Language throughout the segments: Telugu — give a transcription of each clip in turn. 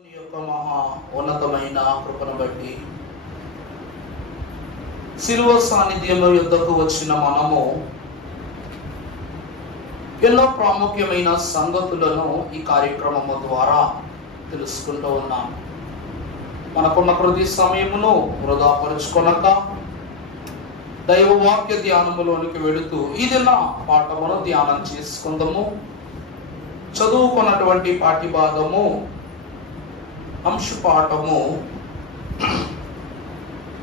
నీ యొక్క మహా ఉన్నతమైన కృపను బట్టి శిలువ సాన్నిధ్యము యుద్ధకు వచ్చిన మనము ఎన్నో ప్రాముఖ్యమైన సంగతులను ఈ కార్యక్రమము ద్వారా తెలుసుకుంటూ ఉన్నాం. మనకున్న ప్రతి సమయమును వృధాపరుచుకొనక దైవ వాక్య ధ్యానములోనికి వెళుతూ ఈ దిన పాఠమును ధ్యానం చేసుకుందాము. చదువుకున్నటువంటి పాఠ్యభాగము అంశపాఠము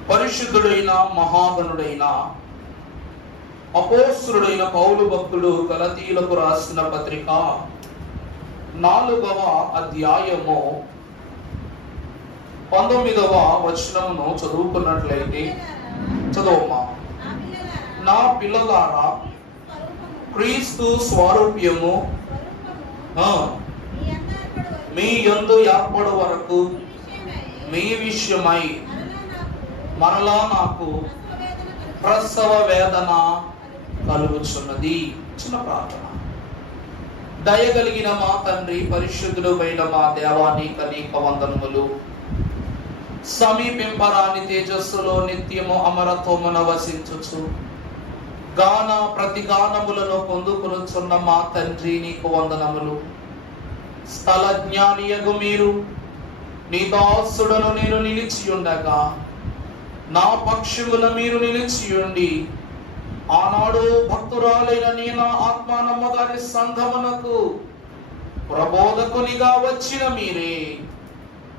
పరిశుద్ధుడైన మహాగణుడైన అపోస్తలుడైన పౌలు భక్తుడు గలతీయులకు రాసిన పత్రిక 4వ అధ్యాయము 19వ వచనమును చదువుకున్నట్లయితే చదవమా. నా పిల్లలారా, క్రీస్తు స్వరూప్యము మీ యందు ఏర్పడు వరకు మీ విషయమై మరలా నాకు ప్రసవ వేదన కలుగుచున్నది. చిన్న ప్రార్థన. దయగలిగిన మా తండ్రి, పరిశుద్ధుడు అయిన మా దేవా, నీకు అనేక వందనములు. సమీపింపరాని తేజస్సులో నిత్యము అమరత్వమున వసించుచు గాన ప్రతిగానములను పొందుకొనుచున్న మా తండ్రి, నీకు వందనములు. స్థల జ్ఞానియగు మీరు నీ దాసుడను నేను నిలిచియుండగా నా పక్షమున మీరు నిలిచియుండి ఆనాడు భక్తురాలైన నీ నా ఆత్మానమ్మగారి సంఘమునకు ప్రబోధకునిగా వచ్చిన మీరే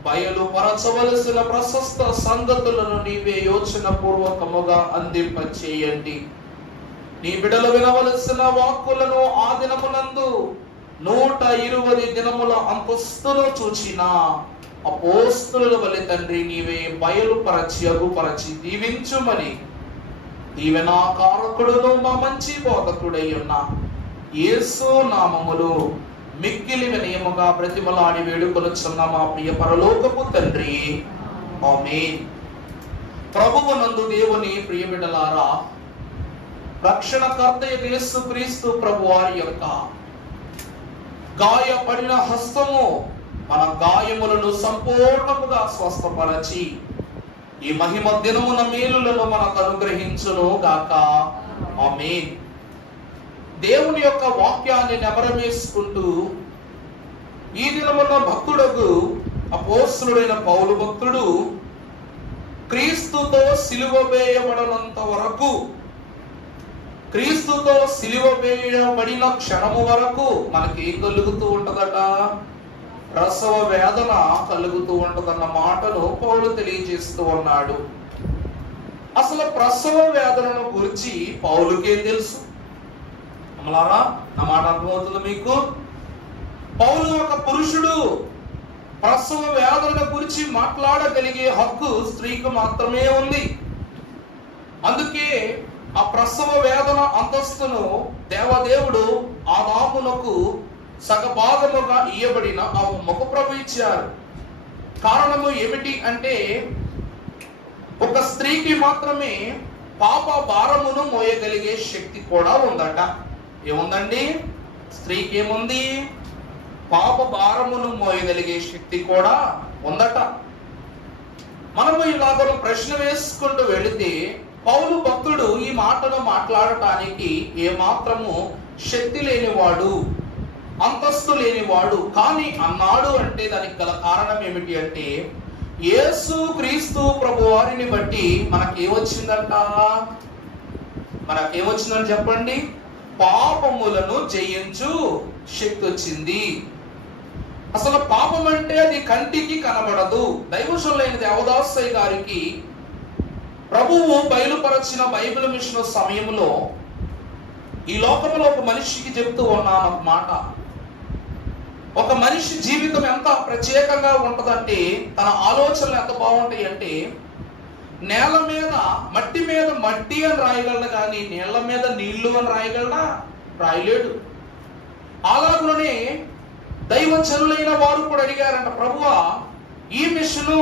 బయలుపరచవలసిన ప్రశస్త సంగతులను నీవే యోచన పూర్వకముగా అందింపచేయండి. నీ బిడలు వినవలసిన వాక్కులను ఆ దినమునందు 120 దినముల అంతస్తులో చూచిన అపోస్తలుల వలె తండ్రి నీవే బయలుపరచి అగుపరచి దీవించుమని దీవెనాకారకుడును మా మంచి బోధకుడై ఉన్న యేసు నామములో మిక్కిలి వినయముగా ప్రతిమలాడి వేడుకొనుచున్న మా ప్రియ పరలోకపు తండ్రి, ఆమేన్. ప్రభువునందు దేవుని ప్రియ బిడ్డలారా, రక్షణకర్త యేసు క్రీస్తు ప్రభు వారి యొక్క గాయపడిన హస్తము మన గాయములను సంపూర్ణముగా స్వస్థపరచి ఈ మహిమ దినమున మేలులను మనకు అనుగ్రహించును గాక, ఆమేన్. దేవుని యొక్క వాక్యాన్ని నెమరవేసుకుంటూ ఈ దినమున భక్తుడకు అపోస్తలుడైన పౌలు భక్తుడు క్రీస్తుతో సిలువ వేయబడినంత వరకు, క్రీస్తుతో సిలువ వేయబడిన క్షణము వరకు మనకి ఏం కలుగుతూ ఉంటదట? ప్రసవ వేదన కలుగుతూ ఉంటదన్న మాటను పౌలు తెలియజేస్తూ ఉన్నాడు. అసలు ప్రసవ వేదనను గురించి పౌలుకేం తెలుసు? అమలారా, నా మాట అర్థమవుతుంది మీకు? పౌలు ఒక పురుషుడు. ప్రసవ వేదన గురించి మాట్లాడగలిగే హక్కు స్త్రీకి మాత్రమే ఉంది. అందుకే ఆ ప్రసవ వేదన అంతస్తును దేవదేవుడు ఆదామునకు సగభాగముగా ఇయ్యబడిన ఆ ముఖప్రభు ఇచ్చారు. కారణము ఏమిటి అంటే, ఒక స్త్రీకి మాత్రమే పాప భారమును మోయగలిగే శక్తి కూడా ఉందట. ఏముందండి? స్త్రీకి ఏముంది? పాప భారమును మోయగలిగే శక్తి కూడా ఉందట. మనము ఇలాగ ప్రశ్న వేసుకుంటూ వెళితే పౌలు భక్తుడు ఈ మాటను మాట్లాడటానికి ఏమాత్రము శక్తి లేనివాడు, అంతస్తు లేనివాడు. కానీ అన్నాడు అంటే దానికి గల కారణం ఏమిటి అంటే, యేసు క్రీస్తు ప్రభు వారిని బట్టి మనకేమొచ్చిందంట? మనకేమొచ్చిందని చెప్పండి? పాపములను జయించు శక్తి వచ్చింది. అసలు పాపం అంటే అది కంటికి కనబడదు. దైవజనులైన దేవదాసయ్య గారికి ప్రభువు బయలుపరచిన బైబిల్ మిషన్ సమయంలో ఈ లోకంలో ఒక మనిషికి చెప్తూ ఉన్నాను ఒక మాట. ఒక మనిషి జీవితం ఎంత ప్రత్యేకంగా ఉంటదంటే, తన ఆలోచనలు ఎంత బాగుంటాయి అంటే, నేల మీద మట్టి మీద మట్టి అని రాయగలడు, కానీ నేల మీద నీళ్లు అని రాయగలడా? రాయలేడు. అలాగనే దైవజనులైన వారు కూడా అడిగారంట, ప్రభువా, ఈ మిషను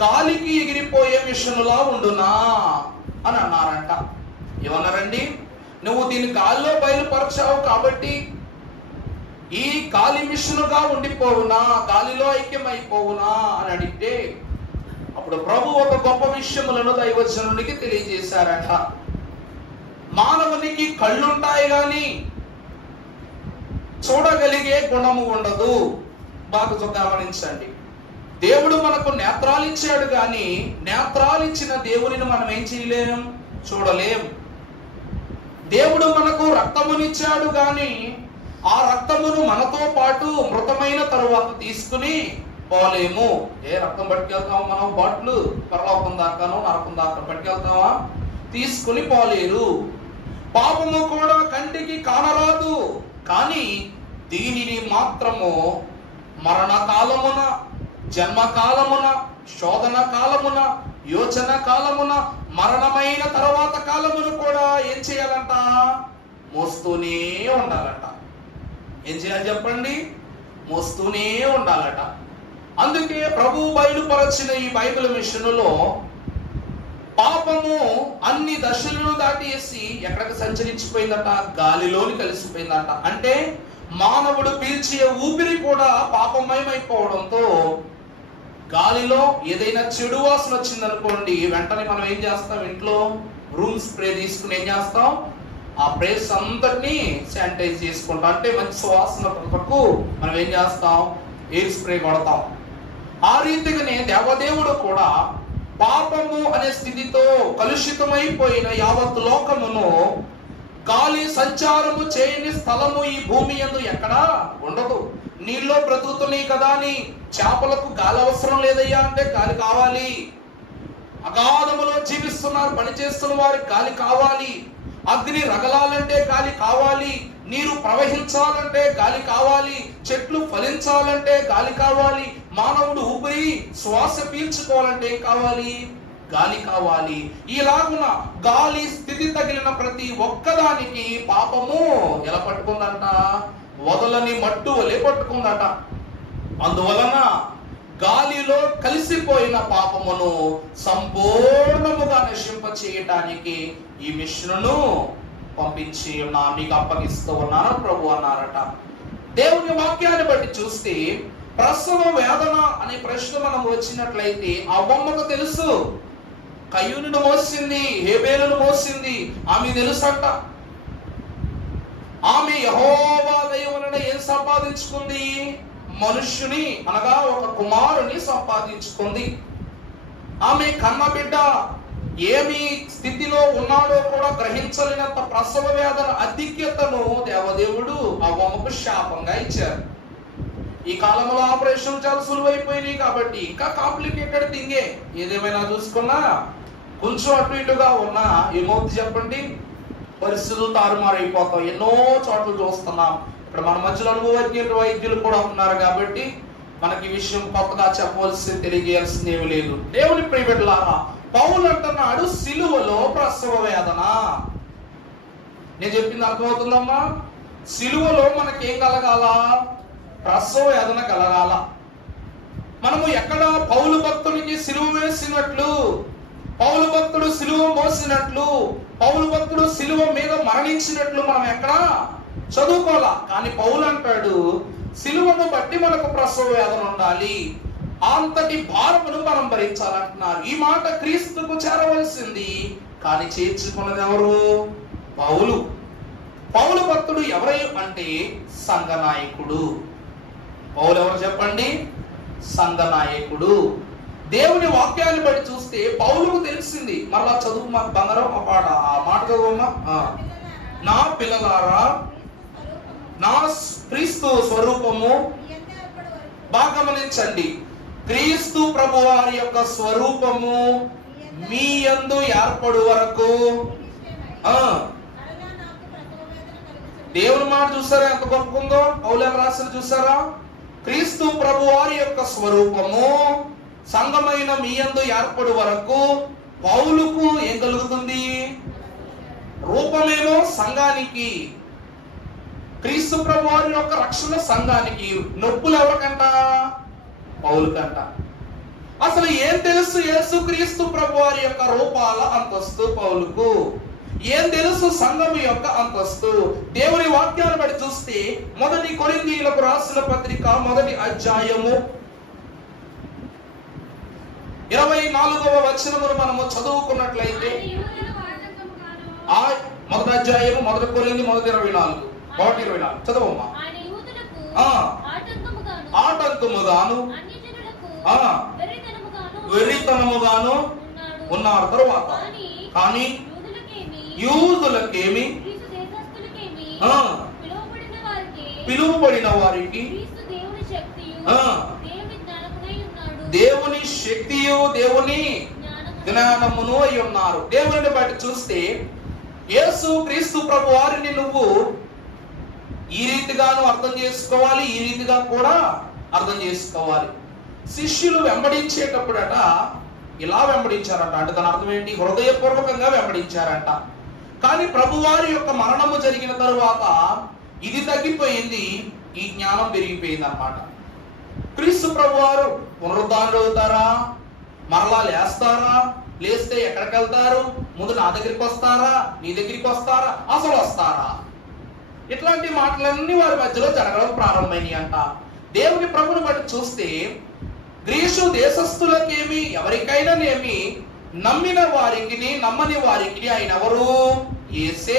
గాలికి ఎగిరిపోయే మిషనులా ఉండునా అని అన్నారంట. ఏమన్నారండి? నువ్వు దీన్ని గాల్లో బయలుపరచావు కాబట్టి ఈ గాలి మిషనుగా ఉండిపోవునా, గాలిలో ఐక్యమైపోవునా అని అడిగితే అప్పుడు ప్రభు ఒక గొప్ప విషయములను దైవజనునికి తెలియజేశారట. మానవునికి కళ్ళుంటాయి గాని చూడగలిగే గుణము ఉండదు. బాగా గమనించండి. దేవుడు మనకు నేత్రాలు ఇచ్చాడు గాని నేత్రాలు ఇచ్చిన దేవునిని మనం ఏం చేయలేం, చూడలేం. దేవుడు మనకు రక్తమునిచ్చాడు గాని ఆ రక్తమును మనతో పాటు మృతమైన తరువాత తీసుకుని పోలేము. రక్తం పట్టుకెళ్తాము మనం, బాట్లు పరలోకం దాకాను నరకం దాకా పట్టుకెళ్తామా? తీసుకుని పోలేరు. పాపము కూడా కంటికి కానరాదు, కానీ దీనిని మాత్రము మరణ కాలమున, జన్మ కాలమున, శోధన కాలమున, యోచన కాలమున, మరణమైన తర్వాత కాలమును కూడా ఏం చేయాలంట? మోస్తూనే ఉండాలట. ఏం చేయాలి చెప్పండి? మోస్తూనే ఉండాలట. అందుకే ప్రభు బయలుపరచిన ఈ బైబిల్ మిషనులో పాపము అన్ని దశలను దాటేసి ఎక్కడికి సంచరించిపోయిందట? గాలిలోని కలిసిపోయిందట. అంటే మానవుడు పీల్చే ఊపిరి కూడా పాపమయమైపోవడంతో గాలిలో ఏదైనా చెడు వాసన వచ్చిందనుకోండి, వెంటనే మనం ఏం చేస్తాం? ఇంట్లో రూమ్ స్ప్రే తీసుకుని ఏం చేస్తాం? ఆ ప్లేస్ అంతటినీ శానిటైజ్ చేసుకుంటాం. అంటే మంచి సువాసన కొరకు మనం ఏం చేస్తాం? ఎయిర్ స్ప్రే కొడతాం. ఆ రీతిగానే దేవదేవుడు కూడా పాపము అనే స్థితితో కలుషితమైపోయిన యావత్ లోకమును గాలి సంచారము చేయని స్థలము ఈ భూమి యందు ఎక్కడా ఉండదు. నీళ్ళలో బ్రతుకుతున్నాయి కదా అని చేపలకు గాలి అవసరం లేదయ్యా అంటే గాలి కావాలి. అగాధములో జీవిస్తున్నారు, పనిచేస్తున్న వారికి గాలి కావాలి. అగ్ని రగలాలంటే గాలి కావాలి. నీరు ప్రవహించాలంటే గాలి కావాలి. చెట్లు ఫలించాలంటే గాలి కావాలి. మానవుడు ఊపిరి శ్వాస పీల్చుకోవాలంటే ఏం కావాలి? గాలి కావాలి. ఇలాగున గాలి స్థితి తగిలిన ప్రతి ఒక్కదానికి పాపము ఎలా పట్టుకుందంట? వదలని మట్టు వలె పట్టుకుందట. అందువలన గాలిలో కలిసిపోయిన పాపమును సంపూర్ణముగా నశింప చేయటానికి ఈ మిషనును పంపించి మీకు అప్పగిస్తూ ఉన్నాను ప్రభు అన్నారట. దేవుని వాక్యాన్ని బట్టి చూస్తే ప్రసవ వేదన అనే ప్రశ్న మనం వచ్చినట్లయితే అవ్వమ్మకు తెలుసు. కయ్యూనును మోసింది, హేబేలును మోసింది, ఆమె తెలుసంట. ఆమె యెహోవా దయ వలన ఏం సంపాదించుకుంది? మనుష్యుని అనగా ఒక కుమారుని సంపాదించుకుంది. ఆమె కన్న బిడ్డ ఏమి స్థితిలో ఉన్నాడో కూడా గ్రహించలేనంత ప్రసవ వేదన అధిక్యతను దేవదేవుడు అవ్వమ్మకు శాపంగా ఇచ్చారు. ఈ కాలంలో ఆపరేషన్ చాలా సులువైపోయినాయి కాబట్టి ఇంకా కాంప్లికేటెడ్ థింగే. ఏదేమైనా చూసుకున్నా కొంచెం అటు ఇటుగా ఉన్నా ఏమవుతుంది చెప్పండి? పరిస్థితులు తారుమారైపోతాం. ఎన్నో చోట్ల చూస్తున్నాం. ఇక్కడ మన మధ్యలో అనుభవజ్ఞులు వైద్యులు కూడా ఉన్నారు కాబట్టి మనకి ఈ విషయం కొత్తగా చెప్పవలసి తెలియజేయాల్సింది ఏమి లేదు. దేవుని ప్రియబిడ్డలారా, పౌలు అంటున్నాడు సిలువలో ప్రసవ వేదన. నేను చెప్పింది అర్థమవుతుందమ్మా? సిలువలో మనకేం కలగాల? ప్రసవ వేదన కలగాల. మనము ఎక్కడ పౌలు భక్తునికి సిలువ వేసినట్లు, పౌలు భక్తుడు సిలువ మోసినట్లు, పౌలు భక్తుడు సిలువ మీద మరణించినట్లు మనం ఎక్కడ చదువుకోవాలా. కానీ పౌలు అంటాడు సిలువను బట్టి మనకు ప్రసవ వేదన ఉండాలి, అంతటి భారమును మనం భరించాలంటున్నారు. ఈ మాట క్రీస్తుకు చేరవలసింది, కానీ చేర్చుకున్నది ఎవరు? పౌలు. పౌలు భక్తుడు ఎవరై అంటే సంఘ నాయకుడు. పౌలు ఎవరు చెప్పండి? సంఘ నాయకుడు. దేవుని వాక్యాన్ని బట్టి చూస్తే పౌలుకు తెలిసింది. మరలా చదువు మాకు బంగారం ఆ మాట చదువమ్మా. నా పిల్లలారా, నా క్రీస్తు స్వరూపము, బాగా గమనించండి, క్రీస్తు ప్రభు వారి యొక్క స్వరూపము మీ యందు ఏర్పడు వరకు. దేవుని మాట చూసారా ఎంత గొప్పందో? పౌలు రాసిన చూసారా? క్రీస్తు ప్రభు వారి యొక్క స్వరూపము సంఘమైన మీ యందు ఏర్పడు వరకు పౌలుకు ఏం కలుగుతుంది? రూపమేమో సంఘానికి, క్రీస్తు ప్రభు వారి యొక్క రక్షణ సంఘానికి. నొప్పులు ఎవరికంట? పౌలుకంట. అసలు ఏం తెలుసు యేసు క్రీస్తు ప్రభు వారి యొక్క రూపాల అంతస్తు పౌలుకు? ఏం తెలుసు సంఘము యొక్క అంతస్తు? దేవుని వాక్యాన్ని బట్టి చూస్తే 1 కొరింథీయులకు రాసిన పత్రిక 1వ అధ్యాయము 24వ వచనమును మనము చదువుకున్నట్లయితే, 1వ అధ్యాయము 1 కొరింథీ 1:24 చదవమ్మా. ఆటంకముగాను వెర్రితనముగాను ఉన్నారు. తరువాత కానీ యూదులకేమి పిలువబడిన వారికి దేవుని శక్తియు దేవుని జ్ఞానమును అయి ఉన్నారు. దేవుని బట్టి చూస్తే యేసు క్రీస్తు ప్రభు వారిని నువ్వు ఈ రీతిగాను అర్థం చేసుకోవాలి, ఈ రీతిగా కూడా అర్థం చేసుకోవాలి. శిష్యులు వెంబడించేటప్పుడట ఇలా వెంబడించారంట. అంటే దాని అర్థం ఏంటి? హృదయపూర్వకంగా వెంబడించారంట. కానీ ప్రభువారి యొక్క మరణము జరిగిన తరువాత ఇది తగ్గిపోయింది, ఈ జ్ఞానం పెరిగిపోయింది అన్నమాట. క్రీస్తు ప్రభువారు పునరుద్ధానుడు అవుతారా, మరలా లేస్తారా, లేస్తే ఎక్కడికి వెళ్తారు, ముందు నా దగ్గరికి వస్తారా, నీ దగ్గరికి వస్తారా, అసలు వస్తారా, ఇట్లాంటి మాటలన్నీ వారి మధ్యలో జరగడం ప్రారంభమైనవి అంట. దేవుని ప్రభుని బట్టి చూస్తే గ్రీసు దేశస్థులకేమి ఎవరికైనానేమి, నమ్మిన వారికి నమ్మని వారికి ఆయన ఎవరు? యేసే.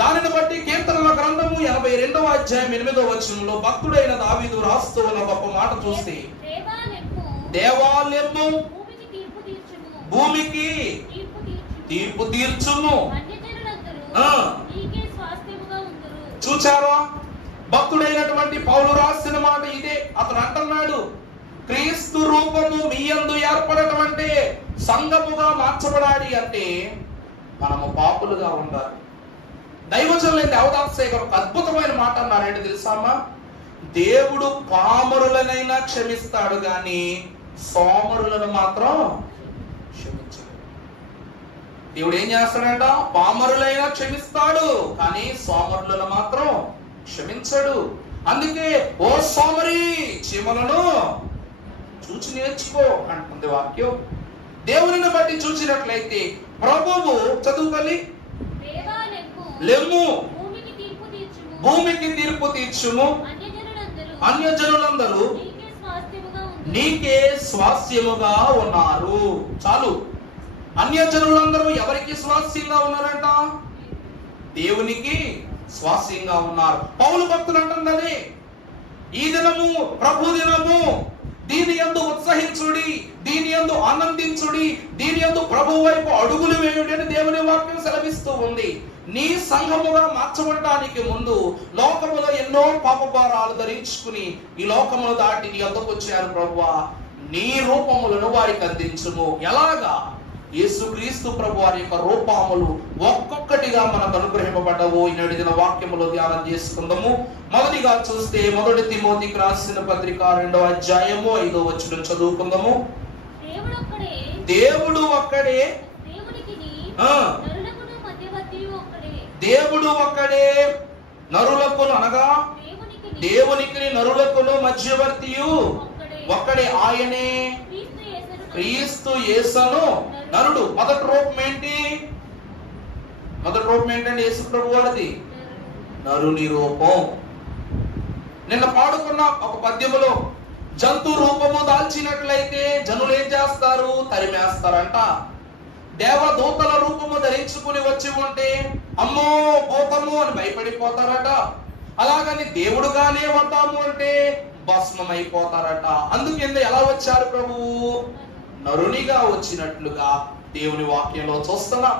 దానిని బట్టి కీర్తనల గ్రంథము 82వ అధ్యాయం 8వ వచనంలో భక్తుడైన దావీదు రాస్తూ ఉన్న గొప్ప మాట చూస్తే, దేవాలయము భూమికి తీర్పు తీర్చుము. చూచారా, భక్తుడైనటువంటి పౌలు రాసిన మాట ఇదే. అతను అంటున్నాడు, క్రీస్తు రూపము మీ యందు ఏర్పడటం అంటే సంఘముగా మార్చబడాలి అంటే మనము పాపులుగా ఉండాలి. దైవజనులైన దేవదాసయ్య గారు ఒక అద్భుతమైన మాట అన్నారంటే తెలుసామా? దేవుడు పామరులనైనా క్షమిస్తాడు గాని సోమరులను మాత్రం క్షమించాడు. దేవుడు ఏం చేస్తాడంట? పామరులైనా క్షమిస్తాడు కానీ సోమరులను మాత్రం క్షమించడు. అందుకే ఓ సోమరి చీమలను చూచి నేర్చుకో అంటుంది వాక్యం. దేవుని బట్టి చూసినట్లయితే ప్రభువు చదువుకలి లెమ్ము, భూమికి తీర్పు తీర్చుము, అన్యజనులందరూ నీకే స్వాస్థ్యముగా ఉన్నారు. చాలు. అన్యజనులందరూ ఎవరికి స్వాస్థ్యంగా ఉన్నారంట? దేవునికి స్వాస్థ్యంగా ఉన్నారు. పౌలు భక్తులు అంటున్నది, ఈ దినము ప్రభు దినము, దీని యందు ఉత్సహించుడి, దీని యందు ఆనందించుడి, దీని యందు ప్రభు వైపు అడుగులు వేయుడి అని దేవుని వాక్యం సెలవిస్తూ ఉంది. నీ సంఘముగా మార్చబడటానికి ముందు లోకములో ఎన్నో పాపభారాలు ధరించుకుని ఈ లోకమును దాటి నీ వద్దకు వచ్చారు. ప్రభువా, నీ రూపములను వారికి అందించుము. ఎలాగా? యేసుక్రీస్తు ప్రభు వారి యొక్క రూపములు ఒక్కొక్కటిగా మనకు అనుగ్రహింపబడ్డవు. ఈనాటి దిన వాక్యములో ధ్యానం చేసుకుందాము. మొదటిగా చూస్తే 1 తిమోతికి రాసిన పత్రిక 2వ అధ్యాయము 5వ వచనం చదువుకుందాము. దేవుడు ఒక్కడే, దేవుడు ఒక్కడే, నరులకును అనగా దేవునికి నరులకును మధ్యవర్తియు ఒక్కడే, ఆయనే క్రీస్తు యేసును నరుడు. మొదటి రూపం ఏంటి? మొదటి రూపం ఏంటంటే యేసు ప్రభు వారిది నరుని రూపం. నిన్న పాడుకున్న ఒక పద్యములో జంతు రూపము దాల్చినట్లయితే జనులు ఏం చేస్తారు? తరిమేస్తారంట. దేవదూతల రూపము ధరించుకుని వచ్చి ఉంటే అమ్మో భూతము అని భయపడిపోతారట. అలాగని దేవుడుగానే వద్దాము అంటే భస్మమైపోతారట. అందుకే ఎలా వచ్చారు ప్రభువు? నరునిగా వచ్చినట్లుగా దేవుని వాక్యంలో చూస్తున్నాం.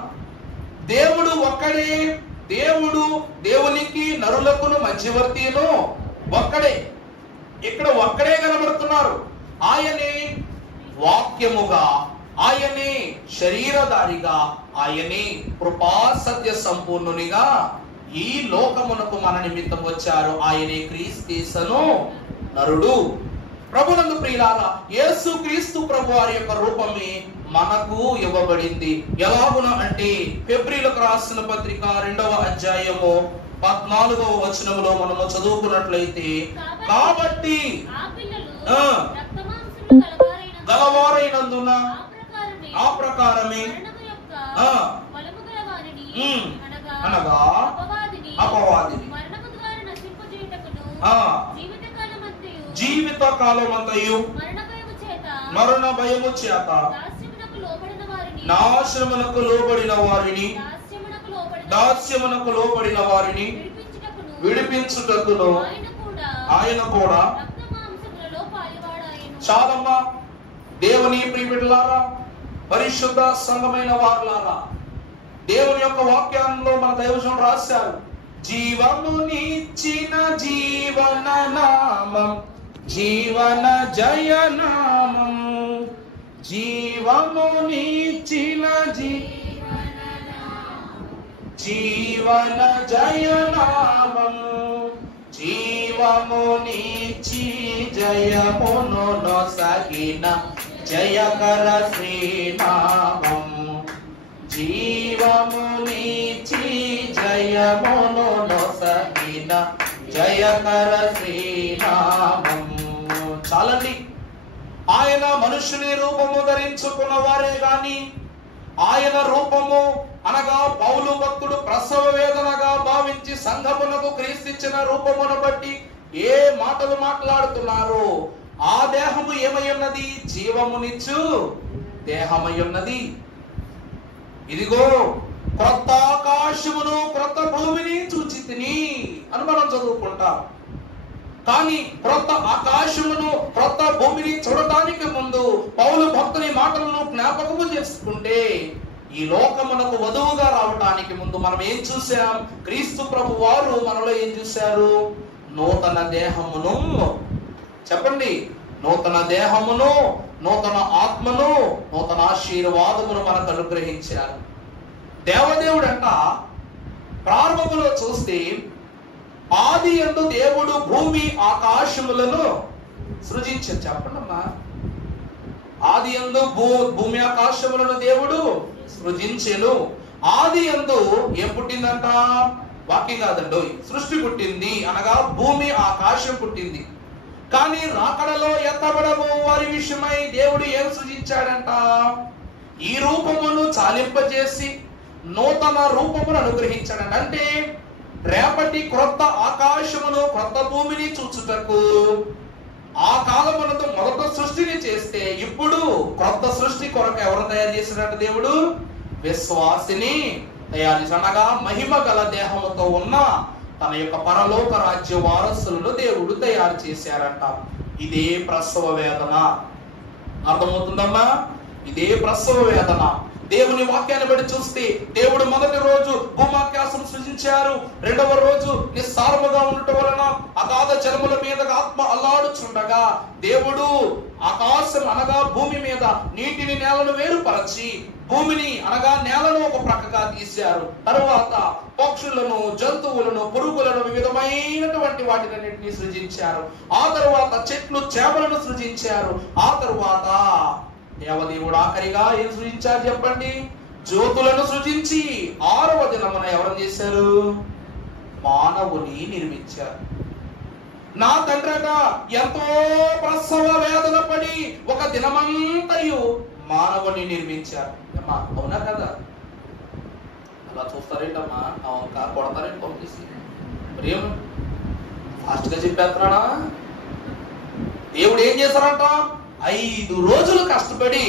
దేవుడు ఒక్కడే, దేవుడు దేవునికి నరులకును మధ్యవర్తిను ఒక్కడే. ఇక్కడ ఒక్కడే కనబడుతున్నారు. ఆయనే వాక్యముగా, ఆయనే శరీరధారిగా, ఆయనే కృపా సత్య సంపూర్ణునిగా ఈ లోకమునకు మన నిమిత్తం వచ్చారు. ఆయనే క్రీస్తు నరుడు. ప్రభునందు ప్రియులారా, యేసు క్రీస్తు ప్రభు వారి యొక్క రూపమే మనకు ఇవ్వబడింది. ఎలాగున అంటే ఫిబ్రిలకు రాసిన పత్రిక 2వ అధ్యాయము 14వ వచనములో మనము చదువుకున్నట్లయితే, కాబట్టి గలవారైనందున ఆ ప్రకారమే అనగా అపవాదిని జీవిత కాలమంతయు మరణ భయము చేత నాశనమునకు లోబడిన వారిని విడిపించుటకును ఆయన కూడా. చాలమ్మా దేవుని ప్రియబిడ్డలారా, పరిశుద్ధ సంఘమైన వారులారా, దేవుని యొక్క వాక్యంలో మన దైవజనుడు రాశారు, జీవమునిచ్చిన జీవన నామం జీవన జయనామం, జీవమునిచ్చిన జీవన జయనామం, జీవమునిచ్చి జయమును నొసగిన జయకర శ్రీనామం, జీవమునిచ్చి జయమును నొసగిన జయకర శ్రీనామం. చాలండి. ఆయన మనుషుని రూపము ధరించుకున్న వారే గాని ఆయన రూపము అనగా పౌలు భక్తుడు ప్రసవ వేదనగా భావించి సంఘమునకు క్రీస్తుచ్చిన రూపమును బట్టి ఏ మాటలు మాట్లాడుతున్నారో ఆ దేహము ఏమై ఉన్నది? జీవమునిచ్చు దేహమై ఉన్నది. ఇదిగో క్రొత్త ఆకాశమును క్రొత్త భూమిని చూచితిని అని మనం చదువుకుంటాం. కానీ క్రొత్త ఆకాశమును క్రొత్త భూమిని చూడటానికి ముందు పౌలు భక్తుని మాటలను జ్ఞాపకము చేసుకుంటే, ఈ లోకమునకు వధువుగా రావటానికి ముందు మనం ఏం చూసాం? క్రీస్తు ప్రభు వారు మనలో ఏం చూశారు? నూతన దేహమును, చెప్పండి, నూతన దేహమును, నూతన ఆత్మను, నూతన ఆశీర్వాదమును మనకు అనుగ్రహించారు. దేవదేవుడు అంట ప్రారంభములో చూస్తే, ఆది యందు దేవుడు భూమి ఆకాశములను సృజించారు. చెప్పండమ్మా, ఆది యందు భూమి ఆకాశములను దేవుడు సృజించెను. ఆది యందు ఏం పుట్టిందంట? వాక్యం కాదండి, సృష్టి పుట్టింది, అనగా భూమి ఆకాశం పుట్టింది. కానీ రాకడలో ఎత్తబడము వారి విషయమై దేవుడు ఏం సృజించాడంట? ఈ రూపమును చాలింపజేసి నూతన రూపమును అనుగ్రహించాడంట. అంటే రేపటి క్రొత్త ఆకాశమును క్రొత్త భూమిని చూచుటకు ఆ కాలమునతో మొదట సృష్టిని చేస్తే, ఇప్పుడు క్రొత్త సృష్టి కొరకు ఎవరు తయారు చేసినట్ట? దేవుడు విశ్వాసిని తయారు చేసి, అనగా మహిమ గల దేహముతో ఉన్న తన యొక్క పరలోక రాజ్య వారసులను దేవుడు తయారు చేశారంట. ఇదే ప్రసవ వేదన. అర్థమవుతుందమ్మా? ఇదే ప్రసవ వేదన. దేవుని వాక్యాన్ని బట్టి చూస్తే, దేవుడు మొదటి రోజు భూమాకాశం సృజించారు. రెండవ రోజు నిస్సారముగా ఉండటం వలన అగాధ జలముల మీద ఆత్మ అల్లాడుచుండగా దేవుడు ఆకాశం అనగా భూమి మీద నీటిని నేలను వేరుపరచి భూమిని అనగా నేలను ఒక ప్రక్కగా తీశారు. తరువాత పక్షులను, జంతువులను, పురుగులను, వివిధమైనటువంటి వాటినన్నింటినీ సృజించారు. ఆ తరువాత చెట్లు, చేపలను సృజించారు. ఆ తరువాత దేవదేవుడు ఆఖరిగా ఏం సృజించారు చెప్పండి? జ్యోతులను సృజించి 6వ దినమున ఎవరు చేశారు? మానవుని నిర్మించారు. నా తండ్రట ఎంతో ప్రసవ వేదన పడి ఒక దినమంతయు మానవుని నిర్మించారు. అమ్మా, అవునా కదా? అలా చూస్తారేంటమ్మా? అవును, కొడతారేంటి పంపిస్తే? మరి ఏం ఫాస్ట్ గా చెప్పేస్తున్నాడా? దేవుడు ఏం చేశారంట? 5 రోజులు కష్టపడి,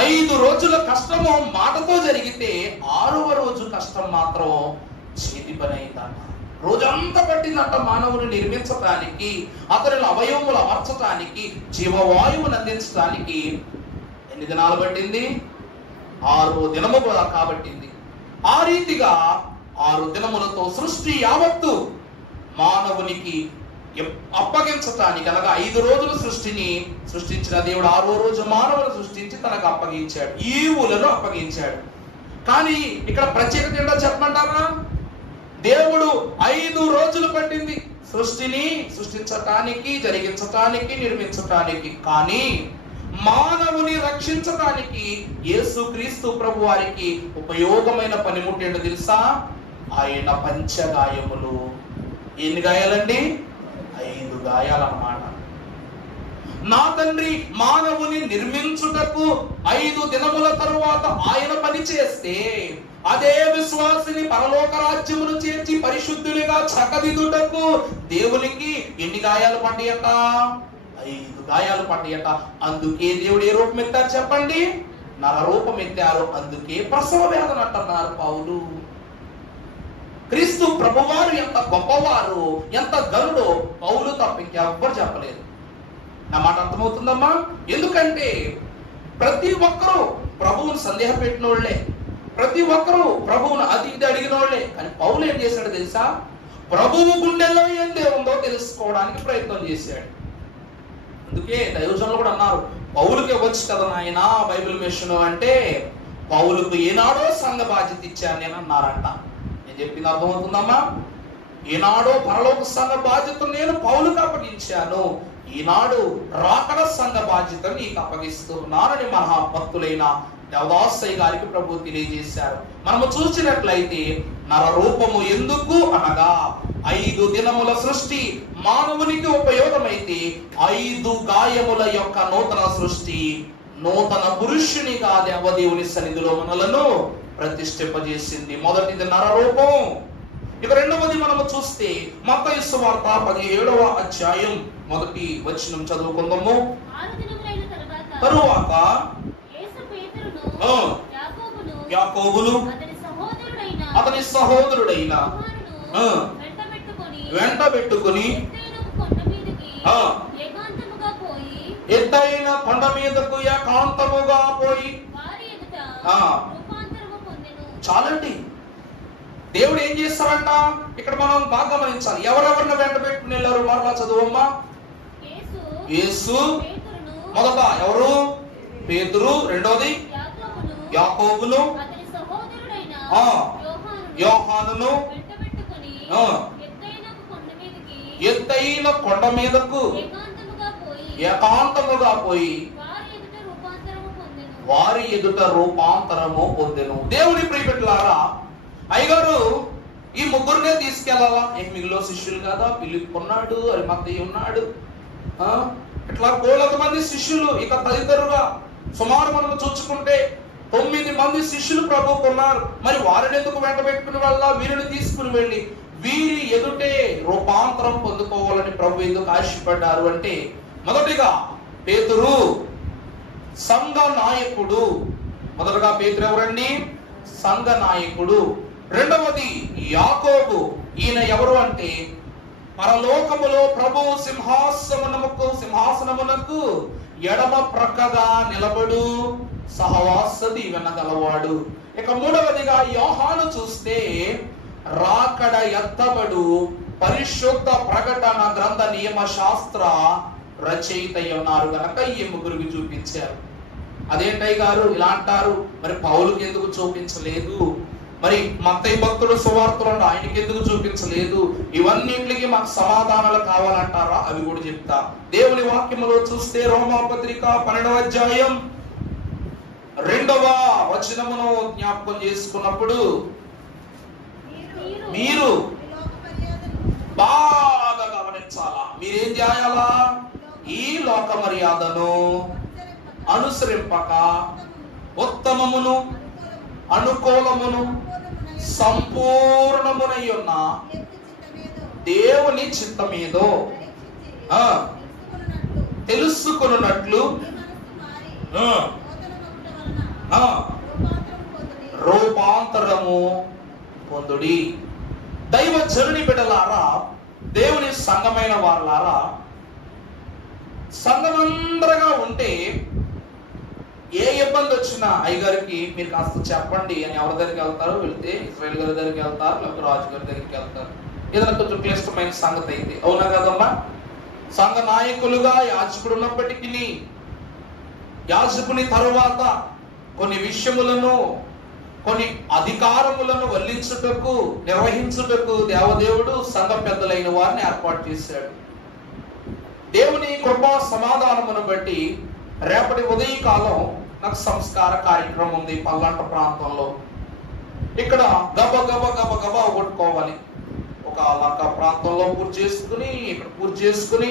5 రోజుల కష్టము మాటతో జరిగితే 6వ రోజు కష్టం మాత్రం చేతి పని అయిందంట. రోజంతా పట్టిందంట మానవుని నిర్మించటానికి, అతని అవయవములు అమర్చటానికి, జీవవాయువును అందించడానికి. ఎన్ని దినాలు పట్టింది? 6వ దినము కాబట్టింది. ఆ రీతిగా 6 దినములతో సృష్టి యావత్తు మానవునికి అప్పగించటానికి, అనగా 5 రోజుల సృష్టిని సృష్టించిన దేవుడు 6వ రోజు మానవులను సృష్టించి తనకు అప్పగించాడు, ఈవులను అప్పగించాడు. కానీ ఇక్కడ ప్రత్యేకత ఏంటో చెప్పమంటారా? దేవుడు 5 రోజులు పట్టింది సృష్టిని సృష్టించటానికి, జరిగించటానికి, నిర్మించటానికి. కానీ మానవుని రక్షించటానికి యేసుక్రీస్తు ప్రభు వారికి ఉపయోగమైన పనిముట్టు ఏంటో తెలుసా? ఆయన పంచగాయములు. ఎన్ని గాయాలండి? 5 గాయాలన్నమాట. నా తండ్రి మానవుని నిర్మించుటకు 5 దినముల తరువాత ఆయన పని చేస్తే అదే విశ్వాసిని పరలోక రాజ్యమును చేర్చి పరిశుద్ధునిగా చక్కదిద్దుటకు దేవునికి ఎన్ని గాయాలు పడ్డాయట? 5 గాయాలు పడ్డాయట. అందుకే దేవుడు ఏ రూపం ఎత్తారు చెప్పండి? నర రూపం ఎత్తారు. అందుకే ప్రసవ వేదన అంటున్నారు పౌలు. క్రీస్తు ప్రభువారు ఎంత గొప్పవారు, ఎంత గనుడో పౌలు తప్ప ఇంకెవ్వరు చెప్పలేదు. నా మాట అర్థమవుతుందమ్మా? ఎందుకంటే ప్రతి ఒక్కరూ ప్రభువును సందేహం పెట్టిన వాళ్ళే, ప్రతి ఒక్కరూ ప్రభువును అది ఇది అడిగిన వాళ్ళే. కానీ పౌలు ఏం చేశాడు తెలుసా? ప్రభువు గుండెల్లో ఏం ఉందో తెలుసుకోవడానికి ప్రయత్నం చేశాడు. అందుకే దైవజనులు కూడా అన్నారు, పౌలుకి ఇవ్వచ్చు కదా నాయన బైబిల్ మిషన్ అంటే, పౌలుకు ఏనాడో సంఘ బాధ్యత ఇచ్చాను నేను అన్నారంట. నేను చెప్పింది అర్థమవుతుందమ్మా? ఈనాడో పరలోక సంఘ బాధ్యత నేను పౌలుకు అప్పగించాను, ఈనాడు రాకడ సంఘ బాధ్యత నీకు అప్పగిస్తున్నానని మహాభక్తులైన దేవదాసయ్య గారికి ప్రభు తెలియజేశారు. మనము చూసినట్లయితే నర రూపము ఎందుకు అనగా 5 దినముల సృష్టి మానవునికి ఉపయోగమైతే 5 గాయముల యొక్క నూతన సృష్టి నూతన పురుషునిగా దేవదేవుని సన్నిధిలో మనలను ప్రతిష్ఠింపజేసింది. మొదటిది నర రూపం. ఇక రెండవది మనము చూస్తే మత్తయి సువార్త 17వ అధ్యాయం 1వ వచనం చదువుకుందాము. తరువాత యాకోబును అతని సహోదరుడైన వెంట పెట్టుకుని ఎత్తైన కొండ మీదకు ఏకాంతముగా పోయి. చాలండి. దేవుడు ఏం చేస్తారంట ఇక్కడ మనం బాగా గమనించాలి. ఎవరెవరిని వెంట పెట్టుకుని వెళ్ళారు? మరలా చదువమ్మా. యేసు, మొదట ఎవరు? పేతురు, రెండోది యాకోబును, యోహానును ఎత్తైన కొండ మీదకు ఏకాంతముగా పోయి వారి ఎదుట రూపాంతరము పొందెను. దేవుని ప్రియబిడ్డలారా, అయ్యగారు ఈ ముగ్గురునే తీసుకెళ్లాలా? మిగిలిన శిష్యులు కదా, ఫిలిప్పు ఉన్నాడు, అరిమత్తయి ఉన్నాడు, ఇట్లా 1,000 మంది శిష్యులు. ఇక తదితరుగా సుమారు మనం చూసుకుంటే 9 మంది శిష్యులు ప్రభువుకు ఉన్నారు. మరి వారిని ఎందుకు వెంట పెట్టుకుని వల్ల వీరిని తీసుకుని వెళ్ళి వీరి ఎదుటే రూపాంతరం పొందుకోవాలని ప్రభు ఎందుకు ఆశపడ్డారు అంటే, మొదటిగా పేతురు సంఘ నాయకుడు. మొదటగా పేతురు ఎవరండి? సంఘ నాయకుడు. రెండవది యాకోబు. ఈయన ఎవరు అంటే పరలోకములో ప్రభు సింహాసనమునకు ఎడమ ప్రక్కగా నిలబడు సహవాస దీవెన గలవాడు. ఇక మూడవదిగా యోహాను చూస్తే రాకడ ఎత్తబడు పరిశుద్ధ ప్రకటన గ్రంథ నియమ శాస్త్ర రచయిత ఉన్నారు గనక ఈ ముగ్గురికి చూపించారు. అదేంటయ్య గారు ఇలా అంటారు? మరి పౌలుకి ఎందుకు చూపించలేదు? మరి మత్తయి భక్తుడు సువార్తలను ఆయనకి ఎందుకు చూపించలేదు? ఇవన్నింటికి మాకు సమాధానాలు కావాలంటారా? అవి కూడా చెప్తా. దేవుని వాక్యములో చూస్తే రోమాపత్రిక 12వ అధ్యాయం 2వ వచనమును జ్ఞాపకం చేసుకున్నప్పుడు మీరు బాగా గమనించాలా. మీరేం చేయాలా? ఈ లోక మర్యాదను అనుసరింపక ఉత్తమమును అనుకూలమును సంపూర్ణమునై ఉన్న దేవుని చిత్తమేదో తెలుసుకున్నట్లు రూపాంతరము పొందుడి. దైవ జనుని బిడ్డలారా, దేవుని సంఘమైన వారులారా, సంఘమందరగా ఉంటే ఏ ఇబ్బంది వచ్చినా అయ్యగారికి మీరు కాస్త చెప్పండి అని ఎవరి దగ్గరికి వెళ్తారు? వెళ్తే ఇస్రాయేల్ గారి దగ్గరికి వెళ్తారు, లేకపోతే రాజు గారి దగ్గరికి వెళ్తారు. ఏదైనా కొంచెం క్లిష్టమైన సంగతి అయితే. అవునా కదమ్మా? సంఘ నాయకులుగా యాజకుడు ఉన్నప్పటికీ యాజకుని తరువాత కొన్ని విషయములను కొన్ని అధికారములను వల్లించుటకు నిర్వహించుటకు దేవదేవుడు సంఘ పెద్దలైన వారిని ఏర్పాటు చేశాడు. దేవుని కృపా సమాధానమును బట్టి రేపటి ఉదయకాలం నాకు సంస్కార కార్యక్రమం ఉంది పల్లంట ప్రాంతంలో. ఇక్కడ గబ గబ గబ గబ కొట్టుకోవాలి. ఒక లంక ప్రాంతంలో పూర్తి చేసుకుని ఇక్కడ పూర్తి చేసుకుని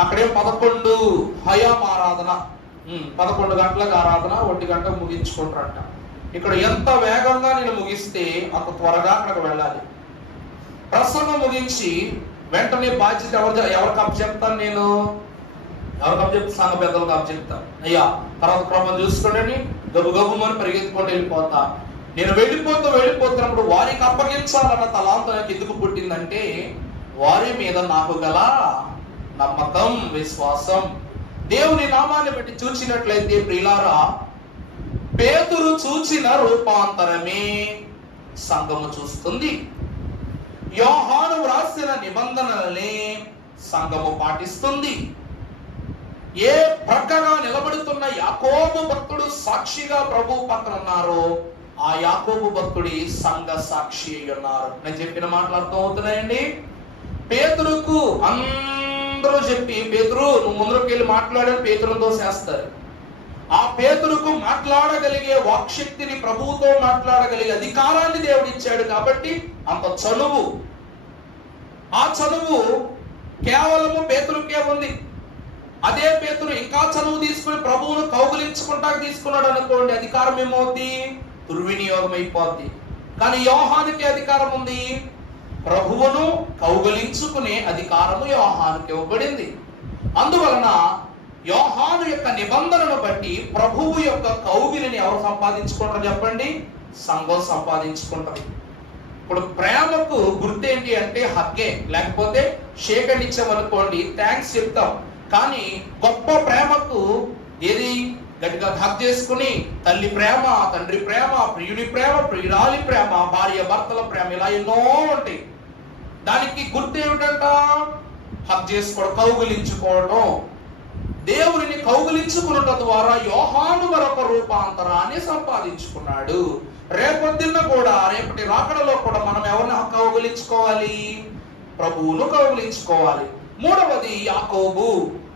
అక్కడేం 11 హయాం ఆరాధన, 11 గంటలకు ఆరాధన, 1 గంటకు ముగించుకుంటారంట. ఇక్కడ ఎంత వేగంగా నేను ముగిస్తే అంత త్వరగా అక్కడికి వెళ్ళాలి. ప్రసంగం ముగించి వెంటనే బాధ్యత ఎవరికి అప్పచెప్తాను? నేను ఎవరికి అప్పచెప్తాను? సంఘ పెద్దలకు అప్పచెప్తాను. అయ్యా తర్వాత క్రమం చూసుకోండి, గబు గబుమని పరిగెత్తుకుంటూ వెళ్ళిపోతా. నేను వెళ్ళిపోతున్నప్పుడు వారికి అప్పగించాలన్న తలాంతం నాకు ఎందుకు పుట్టిందంటే, వారి మీద నాకు గల నమ్మకం, విశ్వాసం. దేవుని నామాన్ని బట్టి చూచినట్లయితే ప్రియులారా, పేతురు చూచిన రూపాంతరమే సంఘము చూస్తుంది. యోహాను వ్రాసిన నిబంధనలనే సంఘము పాటిస్తుంది. ఏ ప్రక్కగా నిలబడుతున్న యాకోబు భక్తుడు సాక్షిగా ప్రభు పక్కన ఉన్నారో, ఆ యాకోబు భక్తుడి సంఘ సాక్షి ఉన్నారు. నేను చెప్పిన మాటలు అర్థం అవుతున్నాయండి. పేతురుకు అందరూ చెప్పి, పేతురు నువ్వు ముందుకు వెళ్ళి మాట్లాడని పేతురుతో చేస్తారు. ఆ పేతురుకు మాట్లాడగలిగే వాక్శక్తిని, ప్రభువుతో మాట్లాడగలిగే అధికారాన్ని దేవుడు ఇచ్చాడు కాబట్టి అంత చనువు, ఆ చనువు కేవలము పేతురుకే ఉంది. అదే పేతురు ఇంకా చనువు తీసుకుని ప్రభువును కౌగులించుకుంటా తీసుకున్నాడు అనుకోండి, అధికారం ఏమవుద్ది? దుర్వినియోగం అయిపోద్ది. కానీ యోహానుకి అధికారం ఉంది. ప్రభువును కౌగులించుకునే అధికారము యోహానుకి ఇవ్వబడింది. అందువలన యోహాను యొక్క నిబంధనను బట్టి ప్రభువు యొక్క కౌగిలిని ఎవరు సంపాదించుకుంటారు చెప్పండి? సంఘం సంపాదించుకుంటది. ఇప్పుడు ప్రేమకు గుర్తేంటి అంటే హగ్గే, లేకపోతే షేక్ అండ్ ఇచ్చామనుకోండి థ్యాంక్స్ చెప్తాం. కానీ గొప్ప ప్రేమకు ఏది? గట్టిగా హగ్ చేసుకుని తల్లి ప్రేమ, తండ్రి ప్రేమ, ప్రియుని ప్రేమ, ప్రియురాలి ప్రేమ, భార్య భర్తల ప్రేమ, ఇలా ఎన్నో ఉంటాయి. దానికి గుర్తు ఏమిటంట? హగ్ చేసుకోవడం, కౌగులించుకోవడం. దేవుని కౌగులించుకున్న ద్వారా యోహాను మరొక రూపాంతరాన్ని సంపాదించుకున్నాడు. రేపొద్దున్న కూడా, రేపటి రాకడలో కూడా మనం ఎవరిని కౌగులించుకోవాలి? ప్రభువును కౌగులించుకోవాలి. మూడవది యాకోబు.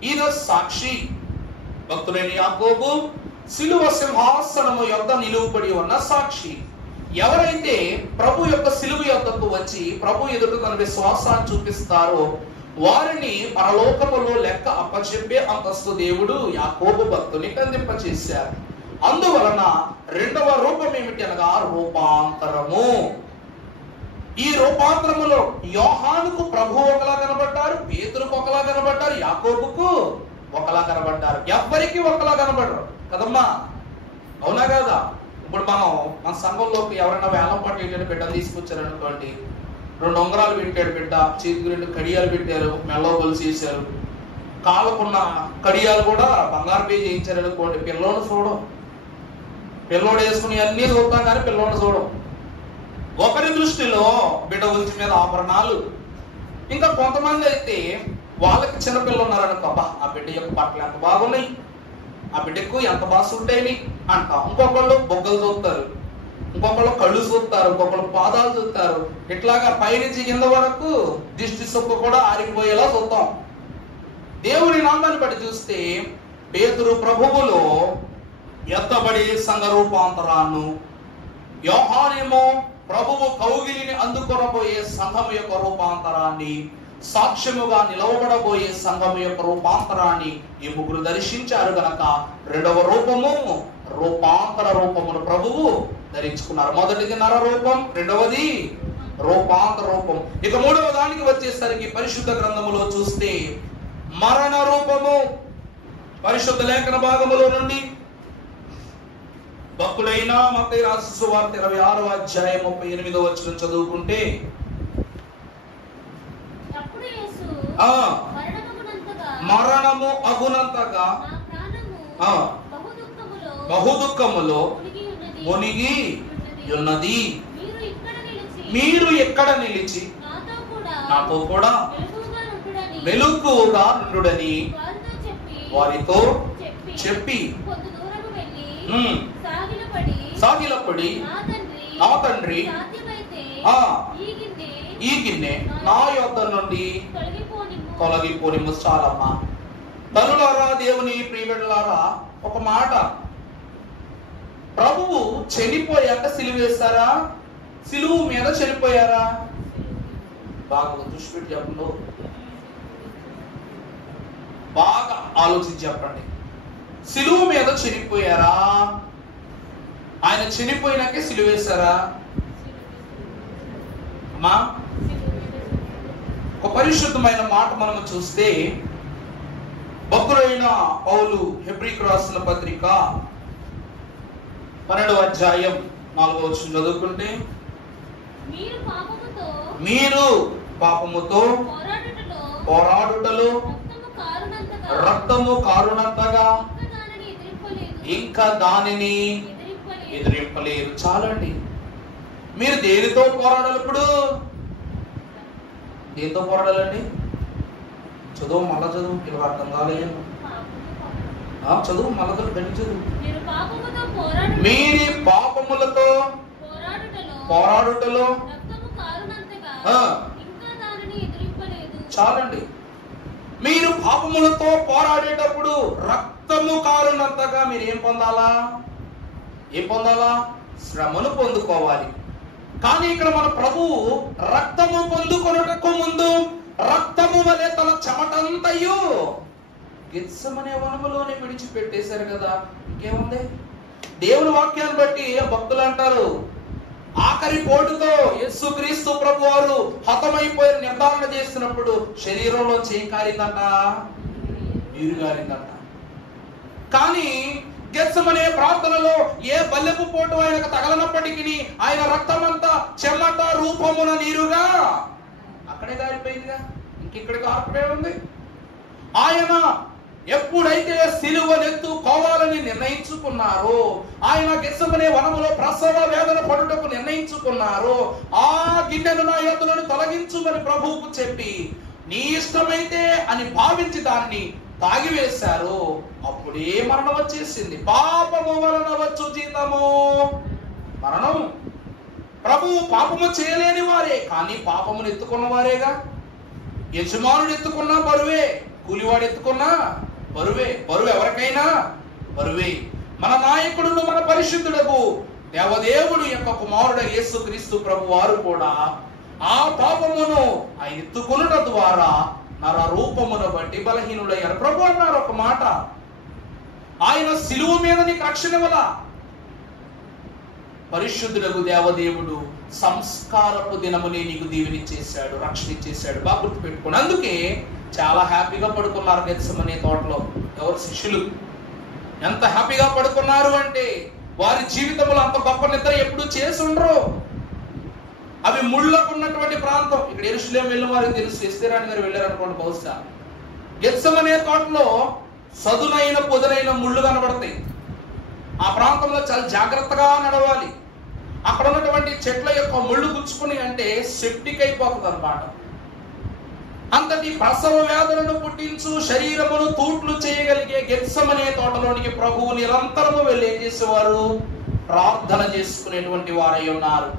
ఈయన సాక్షి. భక్తుడైన యాకోబు సిలువ సింహాసనము యొద్ద నిలువబడి ఉన్న సాక్షి. ఎవరైతే ప్రభు యొక్క సిలువ యొద్దకు వచ్చి ప్రభు ఎదుట తన విశ్వాసాన్ని చూపిస్తారో వారిని పరలోకములో లెక్క అప్పచెప్పే అంతస్తు దేవుడు యాకోబు భక్తుని కందింపచేశారు. అందువలన రెండవ రూపం ఏమిటి అనగా రూపాంతరము. ఈ రూపాంతరములో యోహానుకు ప్రభు ఒకలా కనబడ్డారు, పేతురుకు ఒకలా కనబడ్డారు, యాకోబుకు ఒకలా కనబడ్డారు. ఎవ్వరికి ఒకలా కనబడరు కదమ్మా, అవునా కదా? ఇప్పుడు మన సంఘంలోకి ఎవరైనా వేలం పాటు ఏంటంటే బిడ్డలు తీసుకొచ్చారనుకోండి, 2 ఉంగరాలు పెట్టాడు బిడ్డ, చేతికి 2 కడియాలు పెట్టారు, మెల్లో గొలుసు చేశారు, కాళ్ళకున్న కడియాలు కూడా బంగారు పే చేయించారు అనుకోండి, పిల్లోడు చూడం. పిల్లోడు వేసుకుని అన్ని చూస్తాం కానీ పిల్లోడు చూడం. ఒకరి దృష్టిలో బిడ్డ ఉచి మీద ఆభరణాలు. ఇంకా కొంతమంది అయితే వాళ్ళకి చిన్నపిల్లలు ఉన్నారనుకో, అబ్బా ఆ బిడ్డ యొక్క బట్టలు ఎంత బాగున్నాయి, ఆ బిడ్డకు ఎంత బాగా సూట్ అయినాయి అంటాం. ఇంకొకళ్ళు బొగ్గలు చూస్తారు, ఇంకొకళ్ళు కళ్ళు చూస్తారు, ఇంకొకళ్ళు పాదాలు చూస్తారు. ఇట్లాగా పైనుంచి కింద వరకు దిష్టి సొక్కు కూడా ఆరిపోయేలా చూస్తాం. దేవుని నామాన్ని బట్టి చూస్తే పేతురు ప్రభువులో ఎత్తబడి సంఘ రూపాంతరాన్ని, యోహానేమో ప్రభువు కౌగిలిని అందుకొనబోయే సంఘం యొక్క రూపాంతరాన్ని, సాక్ష్యముగా నిలవబడబోయే సంఘం యొక్క రూపాంతరాన్ని ఈ ముగ్గురు దర్శించారు గనక రెండవ రూపము రూపాంతర రూపమును ప్రభువు ధరించుకున్నారు. మొదటిది నర రూపం, రెండవది రూపాంతర రూపం. ఇక మూడవ దానికి వచ్చేసరికి పరిశుద్ధ గ్రంథములో చూస్తే మరణ రూపము. పరిశుద్ధ లేఖన భాగములో నుండి భక్తుడైన మత్తయి రాసిన సువార్త 26వ అధ్యాయం 38వ వచనం చదువుకుంటే, మరణము అగునంతగా బహుదుఃఖములో మునిగి ఉన్నది. మీరు ఎక్కడ నిలిచి నాతో కూడా మెలకువగా నుండుడని వారితో చెప్పి సాగిలపడి, నా తండ్రి ఈ గిన్నె నా యొద్ద నుండి తొలగిపోనిమ్ము. చాలమ్మా తల్లులారా, దేవుని ప్రియబిడ్డలారా, ఒక మాట, ప్రభువు చనిపోయాక సిలువ వేశారా? సిలువు మీద చనిపోయారా? బాగా దృష్టి చెప్పండి. బాగా ఆలోచించి చెప్పండి. సిలువ మీద చనిపోయారా? ఆయన చనిపోయినాకే సిలువేశారా? అమ్మా, ఒక పరిశుద్ధమైన మాట మనం చూస్తే భక్తుడైన పౌలు హెబ్రీకి రాసిన పత్రిక 12వ అధ్యాయం 4వ వచనం చదువుకుంటే, మీరు పాపముతో పోరాడుటలో రక్తము కారునంతగా ఇంకా దానిని ఎదిరింపలేరు. చాలండి. మీరు దేనితో పోరాడాలి? ఇప్పుడు దేనితో పోరాడాలండి? చదువు, మళ్ళా చదువు, ఇలా అర్థం కాలేదు. చదువు, మళ్ళా గట్టి చదువు. మీరు పాపములతో పోరాడుటలో చాలండి. మీరు పాపములతో పోరాడేటప్పుడు రక్తము కారునంతగా మీరు ఏం పొందాలా? శ్రమను పొందుకోవాలి. కానీ ఇక్కడ మన ప్రభువు రక్తము పొందుకొనుటకు ముందు రక్తము వలె తన చెమటంతయు గెత్సెమనే వనములోనే విడిచిపెట్టేశారు కదా. ఇంకేముంది? దేవుని వాక్యాన్ని బట్టి భక్తులు అంటారు, ఆఖరి పోటుతో యేసుక్రీస్తు ప్రభు వారు హతమైపోయి నిర్ధారణ చేస్తున్నప్పుడు శరీరంలో చేయి కారిందంట, నీరు కారిందంట. కానీ గెత్సెమనే ప్రార్థనలో ఏ బల్లెపు పోటు ఆయనకు తగలనప్పటికీ ఆయన రక్తమంతా చెమట రూపమున నీరుగా అక్కడే కారిపోయిందిగా. ఇంకెక్కడ కార్పడే ఉంది. ఆయన ఎప్పుడైతే సిలువనెత్తుకోవాలని నిర్ణయించుకున్నారో, ఆయన గెత్సెమనే వనములో ప్రసవ వేదన పడుటకు నిర్ణయించుకున్నారో, ఆ గిన్నెను నా యొద్దను తొలగించుమని ప్రభువుకు చెప్పి నీ ఇష్టమైతే అని భావించి దాన్ని తాగివేశారు. అప్పుడే మరణం వచ్చేసింది. పాపము వలన వచ్చు జీతము మరణం. ప్రభువు పాపము చేయలేని వారే, కానీ పాపమును ఎత్తుకున్న వారేగా. యజమానుడు ఎత్తుకున్నా బరువే, కూలివాడు ఎత్తుకున్నా బరువే. బరువు ఎవరికైనా బరువే. మన నాయకుడు, మన పరిశుద్ధుడకు దేవదేవుడు యొక్క కుమారుడు యేసుక్రీస్తు ప్రభు వారు కూడా ఆ పాపమును ఆయన ఎత్తుకొనుట ద్వారా నర రూపమును బట్టి బలహీనుడయ్యారు. ప్రభు అన్నారు ఒక మాట, ఆయన సిలువ మీద నీకు రక్షణ ఇవ్వలా. పరిశుద్ధుడకు దేవదేవుడు సంస్కారపు దినమునే నీకు దీవెనిచ్చేశాడు, రక్షణ ఇచ్చేశాడు. బాగా గుర్తుపెట్టుకోండి. అందుకే చాలా హ్యాపీగా పడుకున్నారు గెత్సెమనే తోటలో. ఎవరు? శిష్యులు. ఎంత హ్యాపీగా పడుకున్నారు అంటే వారి జీవితంలో అంత గొప్ప నిద్ర ఎప్పుడు చేసి ఉండరు. అవి ముళ్ళకు ఉన్నటువంటి ప్రాంతం. ఇక్కడ యెరూషలేము వెళ్ళిన వారికి తెలుసు, ఎస్తేరాణి గారు వెళ్ళారు అనుకోండి బహుశా. గెత్సెమనే తోటలో సదునైన పొదునైన ముళ్ళు కనబడతాయి. ఆ ప్రాంతంలో చాలా జాగ్రత్తగా నడవాలి. అక్కడ ఉన్నటువంటి చెట్ల యొక్క ముళ్ళు గుచ్చుకుని అంటే సెప్టిక్ అయిపోతుంది అన్నమాట. అంతటి ప్రసవ వ్యాధులను పుట్టించు, శరీరమును తూట్లు చేయగలిగే గెత్సెమనే తోటలోనికి ప్రభువు నిరంతరము వెళ్ళి ఏం చేసేవారు? ప్రార్థన చేసుకునేటువంటి వారై ఉన్నారు.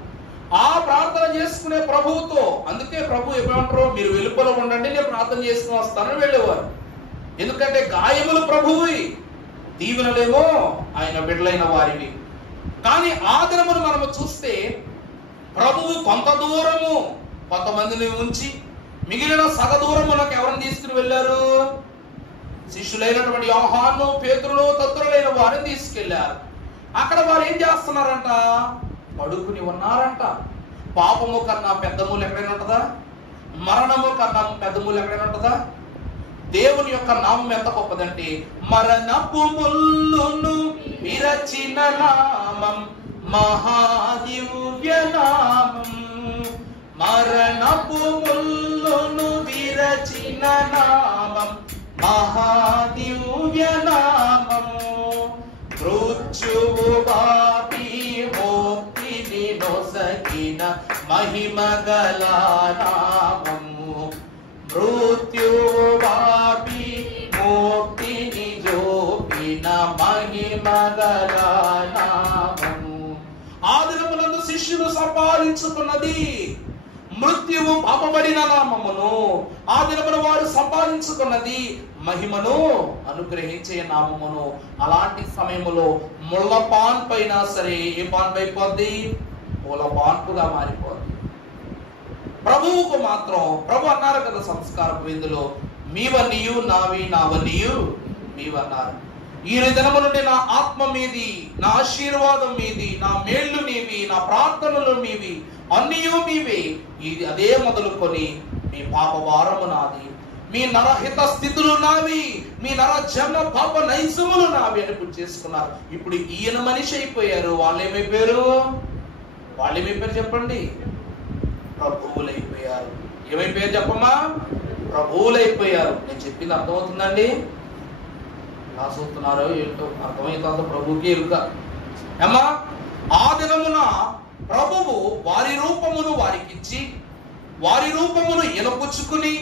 ఆ ప్రార్థన చేసుకునే ప్రభువుతో, అందుకే ప్రభు ఏమంటారు, మీరు వెలుపల ఉండండి, నేను ప్రార్థన చేసుకుని వస్తానని వెళ్ళేవారు. ఎందుకంటే గాయములు ప్రభువువి, దీవెనలేమో ఆయన బిడ్డలైన వారివి. కానీ ఆ దినమును మనము చూస్తే ప్రభువు కొంత దూరము కొంతమందిని ఉంచి మిగిలిన సగ దూరములకు ఎవరిని తీసుకుని వెళ్ళారు? శిష్యులైనటువంటి యోహాను, పేతురులు, తత్తులైన వారిని తీసుకెళ్లారు. అక్కడ వారు ఏం చేస్తున్నారంట? పడుకుని ఉన్నారంట. పాపము కన్నా పెద్ద మూలు ఎక్కడైనా ఉంటుందా? మరణము కన్నా పెద్ద మూలు ఎక్కడైనా ఉంటుందా? దేవుని యొక్క నామం ఎంత గొప్పదంటే, మరణపు ముల్లును విరచిన నామం మహాదివ్య నామం. మరణపు ముల్లును విరచిన నామం మహాదివ్య నామం. మృత్యువు బాపి మోక్తిని నొసగిన మహిమగల నామము. మృత్యువు బాపి మోక్తిని జోపిన మహిమగల నామము. ఆ దినమునందు శిష్యులు సంపాదించుకున్నది మృత్యువు పాపబడిన నామమును. ఆ దినమున వారు సంపాదించుకున్నది మహిమను అనుగ్రహించే నామమును. అలాంటి సమయములో ముళ్ళ పాన్ పైన సరే ఏ పాన్ అయిపోద్ది? పూల పాన్పుగా మారిపోద్ది. ప్రభువుకు మాత్రం ప్రభు అన్నారు కదా సంస్కారపు విందులో, మీవన్నీయు నావి, నావన్నీయు మీవన్నారు. ఈ దినము నుండి నా ఆత్మ మీది, నా ఆశీర్వాదం మీది, నా మేళ్లు నీవి, నా ప్రార్థనలు మీవి, అన్నీయు మీవే. ఇది అదే మొదలుకొని మీ పాప భారము నాది, మీ నరహిత స్థితులు నావి, మీ నర జన్మ పాప నైజములు నావి అని గుర్తు చేసుకున్నారు. ఇప్పుడు ఈయన మనిషి అయిపోయారు. వాళ్ళేమైపోయారు? చెప్పండి, ప్రభువులైపోయారు. ఏమైపోయారు చెప్పమ్మా? ప్రభువులైపోయారు. నేను చెప్పింది అర్థమవుతుందండి? ఎలా చూస్తున్నారో ఏంటో అర్థమైతే ప్రభువుకి ఎరుక. అమ్మా, ఆ దినమున ప్రభువు వారి రూపమును వారికిచ్చి, వారి రూపమును ఎలపుచ్చుకుని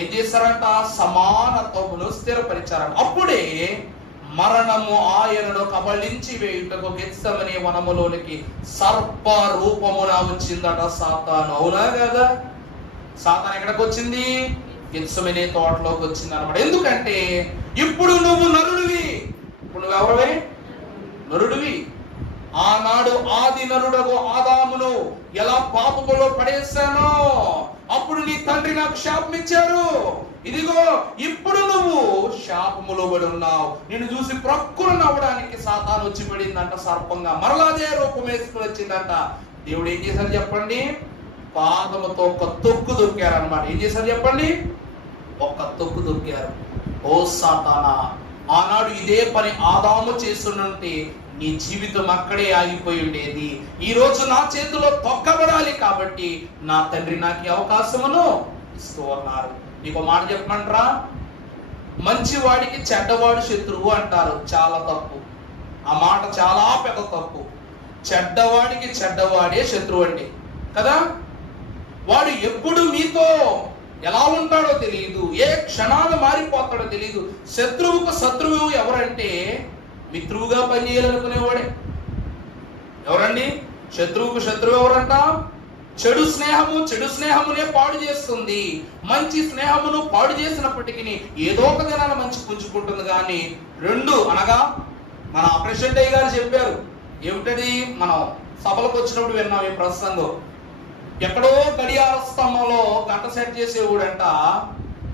ఏం చేశారంట? సమానత్వమును స్థిరపరిచారంట. అప్పుడే మరణము ఆయనను కబళించి వేయుటకు గెత్సెమనే వనములోనికి సర్ప రూపమున వచ్చిందట సాతాను. అవునా కదా? సాతాను ఎక్కడికి వచ్చింది? గెత్సెమనే తోటలోకి వచ్చింది అనమాట. ఎందుకంటే ఇప్పుడు నువ్వు నరుడివి. ఇప్పుడు నువ్వెవరివి? నరుడివి. ఆనాడు ఆది నరుడగు ఆదామును ఎలా పాపములో పడేశానో అప్పుడు నీ తండ్రి నాకు శాపం ఇచ్చారు. ఇదిగో ఇప్పుడు నువ్వు శాపములో పడి ఉన్నావు. నిన్ను చూసి ప్రక్కున నవ్వడానికి సాతాను వచ్చి పడిందంట సర్పంగా. మరలాదే రూపం వేసుకుని వచ్చిందంట. దేవుడు ఏం చేశారు చెప్పండి? పాదముతో ఒక తొక్కు దొక్కారనమాట. ఏం చేశారు చెప్పండి? ఒక్క తొక్కు దొక్కారు. ఓ సాతానా, ఆనాడు ఇదే పని ఆదాము చేస్తుంటే నీ జీవితం అక్కడే ఆగిపోయి ఉండేది. ఈ రోజు నా చేతిలో తొక్కబడాలి కాబట్టి నా తండ్రి నాకు అవకాశమును ఇస్తూ ఉన్నారు. నీకు మాట చెప్పమంటారా? మంచివాడికి చెడ్డవాడు శత్రువు అంటారు. చాలా తప్పు. ఆ మాట చాలా పెద్ద తప్పు. చెడ్డవాడికి చెడ్డవాడే శత్రువు అండి కదా. వాడు ఎప్పుడు మీతో ఎలా ఉంటాడో తెలియదు, ఏ క్షణాలు మారిపోతాడో తెలియదు. శత్రువుకు శత్రువు ఎవరంటే మిత్రువుగా పనిచేయాలనుకునేవాడే. ఎవరండి శత్రువుకు శత్రువు? ఎవరంట? చెడు స్నేహము చెడు స్నేహమునే పాడు చేస్తుంది. మంచి స్నేహమును పాడు చేసినప్పటికీ ఏదో ఒక దినాన మంచి పుంజుకుంటుంది. కానీ రెండు అనగా మన ప్రెసిడెంట్ అయ్య గారు చెప్పారు. ఏమిటది? మనం సభలకు వచ్చినప్పుడు విన్నాం ఈ ప్రసంగం. ఎక్కడో గడియార స్తంభంలో గంట సెట్ చేసేవాడంట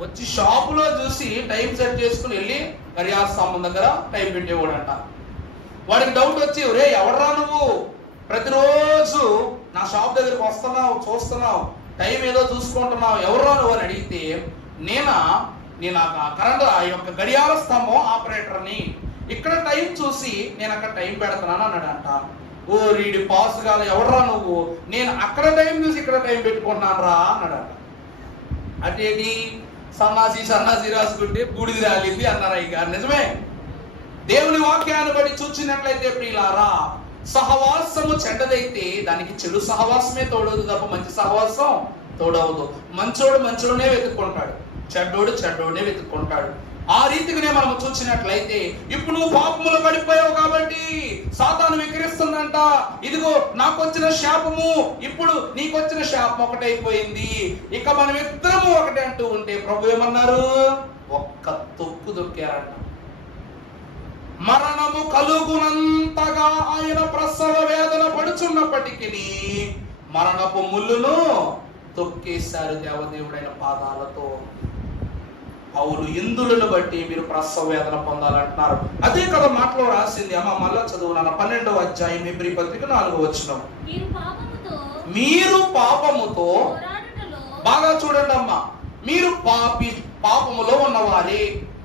వచ్చి షాపులో చూసి టైం సెట్ చేసుకుని వెళ్ళి గడియార స్తంభం దగ్గర టైం పెట్టేవాడంట. వాడికి డౌట్ వచ్చి, రే ఎవడరా నువ్వు ప్రతిరోజు నా షాప్ దగ్గరికి వస్తున్నావు, చూస్తున్నావు, టైం ఏదో చూసుకుంటున్నావు, ఎవడరా నువ్వు అని అడిగితే, నేను కరెంట్ ఆ యొక్క గడియార స్తంభం ఆపరేటర్ని, ఇక్కడ టైం చూసి నేను అక్కడ టైం పెడుతున్నాను అన్నాడంట. ఓ రీడి పాస్ కాదు, ఎవడరా నువ్వు? నేను అక్కడ టైం చూసి ఇక్కడ టైం పెట్టుకుంటున్నాను రా అన్నాడంట. అటేది సన్నాసి రాసుకుంటే బూడిది రాలింది అన్నారు అయ్య గారు. నిజమే. దేవుని వాక్యాన్ని బట్టి చూచినట్లయితే ప్రియులారా, సహవాసము చెడ్డదైతే దానికి చెడు సహవాసమే తోడవదు తప్ప మంచి సహవాసం తోడవదు. మంచోడు మంచోడునే వెతుక్కుంటాడు, చెడ్డోడు చెడ్డోడునే వెతుక్కుంటాడు. ఆ రీతిగానే మనం చూసినట్లయితే ఇప్పుడు నువ్వు పాపములో పడిపోయావు కాబట్టి సాతాను వికరిస్తుందంట. ఇదిగో నాకు వచ్చిన శాపము ఇప్పుడు నీకొచ్చిన శాపం ఒకటైపోయింది, ఇక మనం ఇద్దరము ఒకటే అంటూ ఉంటే ప్రభు ఏమన్నారు? ఒక్క తొక్కు దొక్కారంట. మరణము కలుగునంతగా ఆయన ప్రసవ వేదన పడుచున్నప్పటికీ మరణపు ముళ్ళును తొక్కేశారు దేవదేవుడైన పాదాలతో. అవును, ఇందులను బట్టి మీరు ప్రసవ వేదన పొందాలంటున్నారు. అదే కదా మాటలో రాసింది. అమ్మ మళ్ళా చదువునా 12వ అధ్యాయం హెబ్రీ పత్రిక 4వ వచనం. మీరు పాపముతో బాగా చూడండి అమ్మా, మీరు పాపములో ఉన్నవారే,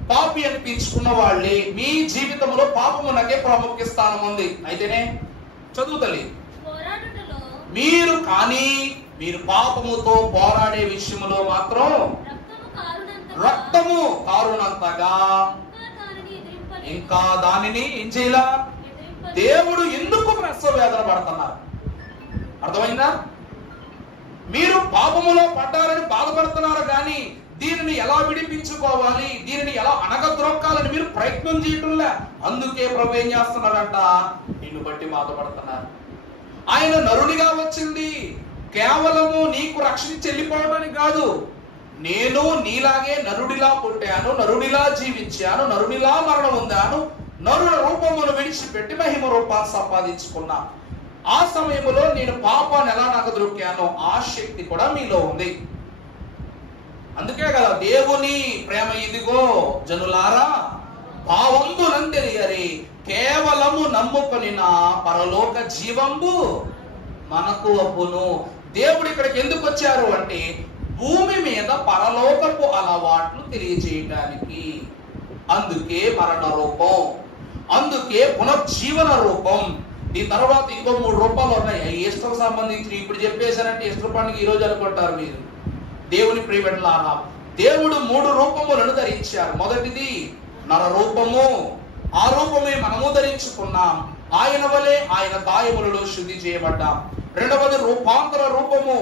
పాపి అనిపించుకున్న వాళ్ళే. మీ జీవితంలో పాపమునకే ప్రాముఖ్య స్థానం ఉంది. అయితేనే చదువుతలే మీరు పాపముతో పోరాడే విషయంలో మాత్రం రక్తము కారునంతగా ఇంకా దానిని ఏం చేయాల? దేవుడు ఎందుకు ప్రసవ వేదన పడుతున్నారు? అర్థమైందా? మీరు పాపములో పడ్డారని బాధపడుతున్నారు కానీ దీనిని ఎలా విడిపించుకోవాలి, దీనిని ఎలా అణగద్రొక్కాలని మీరు ప్రయత్నం చేయటంలే. అందుకే ప్రభు ఏం చేస్తున్నారంట? నిన్ను బట్టి బాధపడుతున్నారు. ఆయన నరునిగా వచ్చింది కేవలము నీకు రక్షించి వెళ్ళిపోవడానికి కాదు. నేను నీలాగే నరుడిలా పుట్టాను, నరుడిలా జీవించాను, నరుడిలా మరణం పొందాను, నరుల రూపమును విడిచిపెట్టి మహిమ రూపాన్ని సంపాదించుకున్నా. ఆ సమయంలో నేను పాపాన్ని ఎలా నగదొక్కానో ఆ శక్తి కూడా మీలో ఉంది. అందుకే కదా దేవుని ప్రేమ ఇదిగో జనులారా భావంబులను తెలియరి కేవలము నమ్ముకొని నా పరలోక జీవంబు మనకు అప్పును. దేవుడు ఇక్కడికి ఎందుకు వచ్చారు అంటే భూమి మీద పరలోకపు అలవాట్లు తెలియజేయడానికి. అందుకే మరణ రూపం, అందుకే పునర్జీవన రూపం. దీని తర్వాత ఇంకో 3 రూపాలు ఉన్నాయి. ఈస్టర్ సంబంధించి ఇప్పుడు చెప్పేశారంటే ఈస్టర్ పండుగ ఈ రోజు అనుకుంటారు మీరు. దేవుని ప్రియబిడ్డలారా, దేవుడు 3 రూపములను ధరించారు. మొదటిది నర రూపము, ఆ రూపమే మనము ధరించుకున్నాం. ఆయన వలె ఆయన గాయములలో శుద్ధి చేయబడ్డాం. రెండవది రూపాంతర రూపము.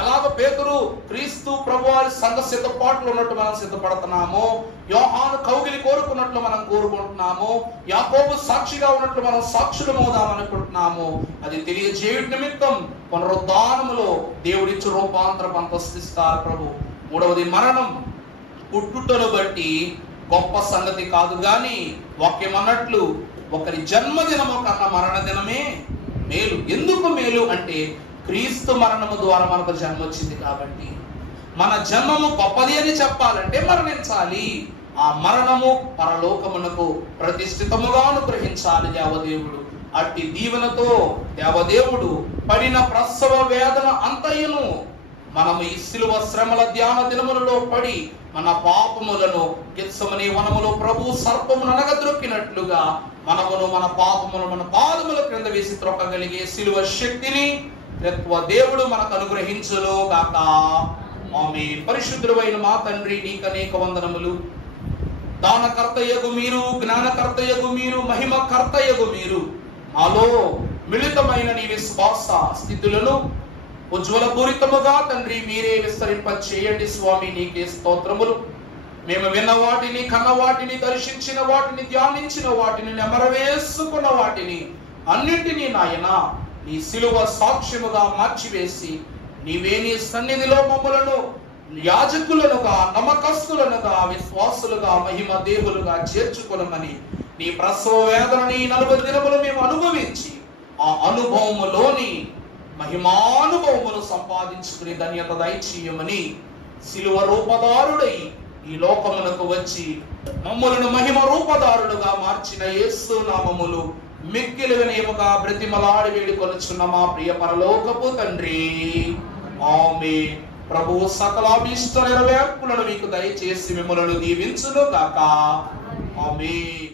ఎలాగ పేతురు క్రీస్తు ప్రభువారి సంఘ సిద్ధపాట్లు ఉన్నట్టు మనం సిద్ధపడుతున్నాము, యోహాను కౌగిలి కోరుకున్నట్లు మనం కోరుకుంటున్నాము, యాకోబు సాక్షిగా ఉన్నట్లు మనం సాక్షులు మోదాం అనుకుంటున్నాము. అది తెలియజేయుట నిమిత్తం పునరుద్ధానములో దేవుడిచ్చు రూపాంతరం అంతస్తుస్తారు ప్రభు. మూడవది మరణం. పుట్టుటను బట్టి గొప్ప సంగతి కాదు గాని వాక్యం అన్నట్లు ఒకరి జన్మదినము కన్నా మరణ దినమే మేలు. ఎందుకు మేలు అంటే క్రీస్తు మరణము ద్వారా మనకు జన్మ వచ్చింది కాబట్టి. మన జన్మము గొప్పది అని చెప్పాలంటే మరణించాలి. ఆ మరణము పరలోకమునకు ప్రతిష్ఠితముగా అనుగ్రహించాలి దేవదేవుడు. అట్టి దీవెనతో దేవదేవుడు పడిన ప్రసవ వేదన అంతయును మనము ఈ శిలువ శ్రమల ధ్యాన దినములలో పడి మన పాపములను గెత్సెమనీ వనములో ప్రభు సర్పమును అనగద్రొక్కినట్లుగా మనమును మన పాపమును మన పాదముల క్రింద వేసి త్రొక్కగలిగే శిలువ శక్తిని దేవుడు మనకు అనుగ్రహించును గాక. ఆమేన్. పరిశుద్ధుడైన మా తండ్రి, నీకు అనేక వందనములు. దానకర్తయగు మీరు, జ్ఞానకర్తయగు మీరు, మహిమకర్తయగు మీరు మాలో మిళితమైన నీ విశ్వాస స్థితులను ఉజ్వల పూరితముగా తండ్రి మీరే విస్తరింప చేయండి స్వామి. నీకే స్తోత్రములు. మేము విన్న వాటిని, కన్న వాటిని, దర్శించిన వాటిని, ధ్యానించిన వాటిని, నెమరవేసుకున్న వాటిని అన్నింటినీ నాయన నీ శిలువ సాక్ష్యముగా మార్చివేసి నీవే నీ సన్నిధిలో మమ్మలను యాజకులనుగా, నమ్మకస్తులనుగా, విశ్వాసులుగా, మహిమ దేవులుగా చేర్చుకొనమని నీ ప్రసవ వేదనని 40 దినములు మేము అనుభవించి ఆ అనుభవములోని మహిమానుభవమును సంపాదించుకుని ధన్యత దయచేయమని శిలువ రూపదారుడై ఈ లోకమునకు వచ్చి మమ్మలను మహిమ రూపదారులుగా మార్చిన యేసు నామములు మిక్కిలి వినయముగా బ్రతిమలాడి వేడుకొనుచున్న మా ప్రియ పరలోకపు తండ్రి. ఆమేన్. ప్రభువు సకలాభీష్ట నెరవేర్పులను మీకు దయచేసి మిమ్మలను దీవించును గాక. ఆమేన్.